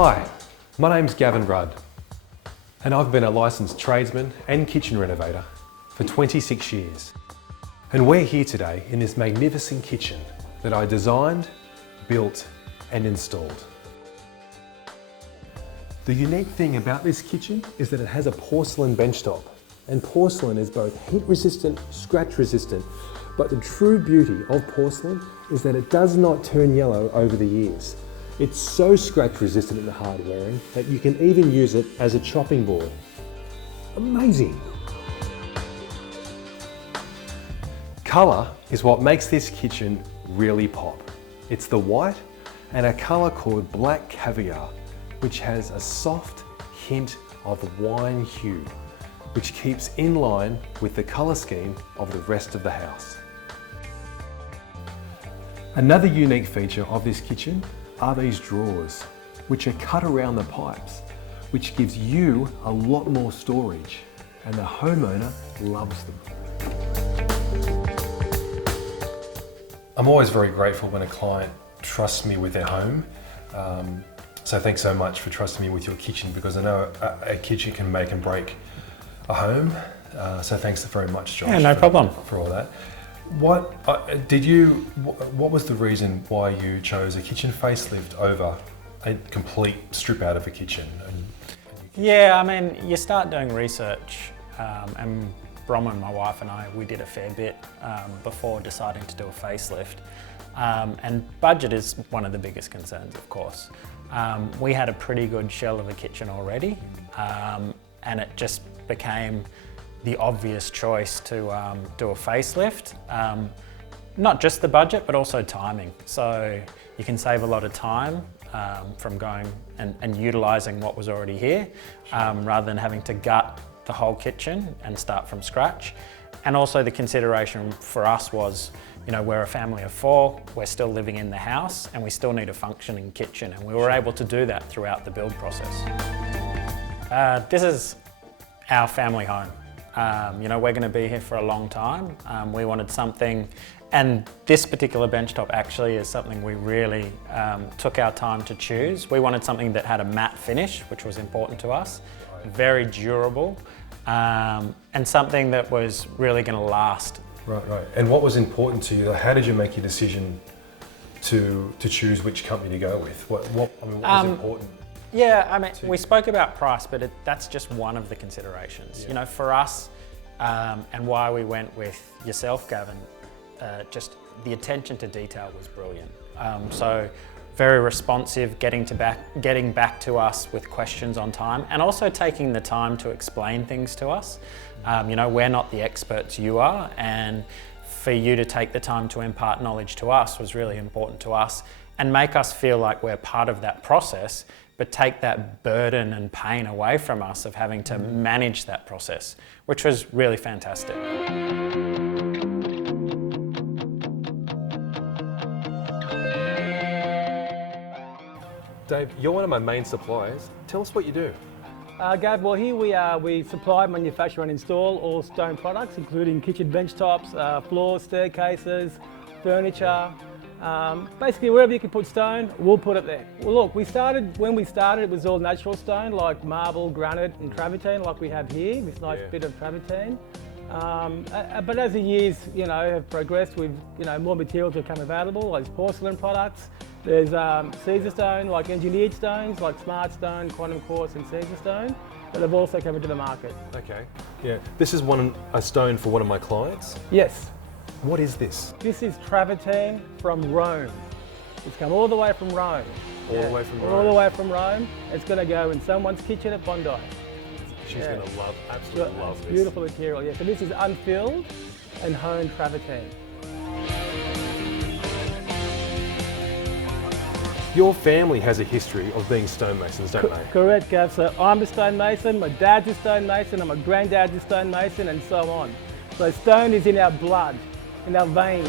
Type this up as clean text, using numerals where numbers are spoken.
Hi, my name's Gavin and I've been a licensed tradesman and kitchen renovator for 26 years. And we're here today in this magnificent kitchen that I designed, built and installed. The unique thing about this kitchen is that it has a porcelain benchtop, and porcelain is both heat resistant, scratch resistant, but the true beauty of porcelain is that it does not turn yellow over the years. It's so scratch resistant in the hard wearing that you can even use it as a chopping board. Amazing! Colour is what makes this kitchen really pop. It's the white and a colour called black caviar, which has a soft hint of wine hue, which keeps in line with the colour scheme of the rest of the house. Another unique feature of this kitchen are these drawers, which are cut around the pipes, which gives you a lot more storage, and the homeowner loves them. I'm always very grateful when a client trusts me with their home. So thanks so much for trusting me with your kitchen, because I know a kitchen can make and break a home. So thanks very much, Josh. Yeah, no problem. For all that. What was the reason why you chose a kitchen facelift over a complete strip out of a kitchen? Yeah, I mean, you start doing research, and Bronwyn, my wife, and I, we did a fair bit before deciding to do a facelift. And budget is one of the biggest concerns, of course. We had a pretty good shell of a kitchen already, and it just became the obvious choice to do a facelift. Not just the budget, but also timing. So you can save a lot of time from going and utilising what was already here, rather than having to gut the whole kitchen and start from scratch. And also the consideration for us was, you know, we're a family of 4, we're still living in the house, and we still need a functioning kitchen, and we were able to do that throughout the build process. This is our family home. You know, we're going to be here for a long time. We wanted something, and this particular benchtop actually is something we really took our time to choose. We wanted something that had a matte finish, which was important to us, very durable, and something that was really going to last. Right. And what was important to you? How did you make your decision to choose which company to go with? What was important? Yeah, I mean, we spoke about price, but that's just one of the considerations. Yeah. You know, for us, and why we went with yourself, Gavin, just the attention to detail was brilliant. So very responsive, getting back to us with questions on time, and also taking the time to explain things to us. You know, we're not the experts, you are, and for you to take the time to impart knowledge to us was really important to us, and make us feel like we're part of that process, but take that burden and pain away from us of having to manage that process, which was really fantastic. Dave, you're one of my main suppliers. Tell us what you do. Gav, well here we are. We supply, manufacture and install all stone products, including kitchen bench tops, floors, staircases, furniture. Basically wherever you can put stone, we'll put it there. Well look, when we started it was all natural stone like marble, granite and travertine like we have here, this nice bit of travertine. But as the years have progressed, more materials have come available, like porcelain products. There's Caesar stone, like engineered stones, like smart stone, quantum quartz and Caesar stone, that have also come into the market. Okay, yeah. This is a stone for one of my clients? Yes. What is this? This is travertine from Rome. It's come all the way from Rome. All the way from Rome? All the way from Rome. It's going to go in someone's kitchen at Bondi. She's going to absolutely love this. Beautiful material, yeah. So this is unfilled and honed travertine. Your family has a history of being stonemasons, don't they? Correct, Gav. So I'm a stonemason, my dad's a stonemason, and my granddad's a stonemason, and so on. So stone is in our blood, in our veins.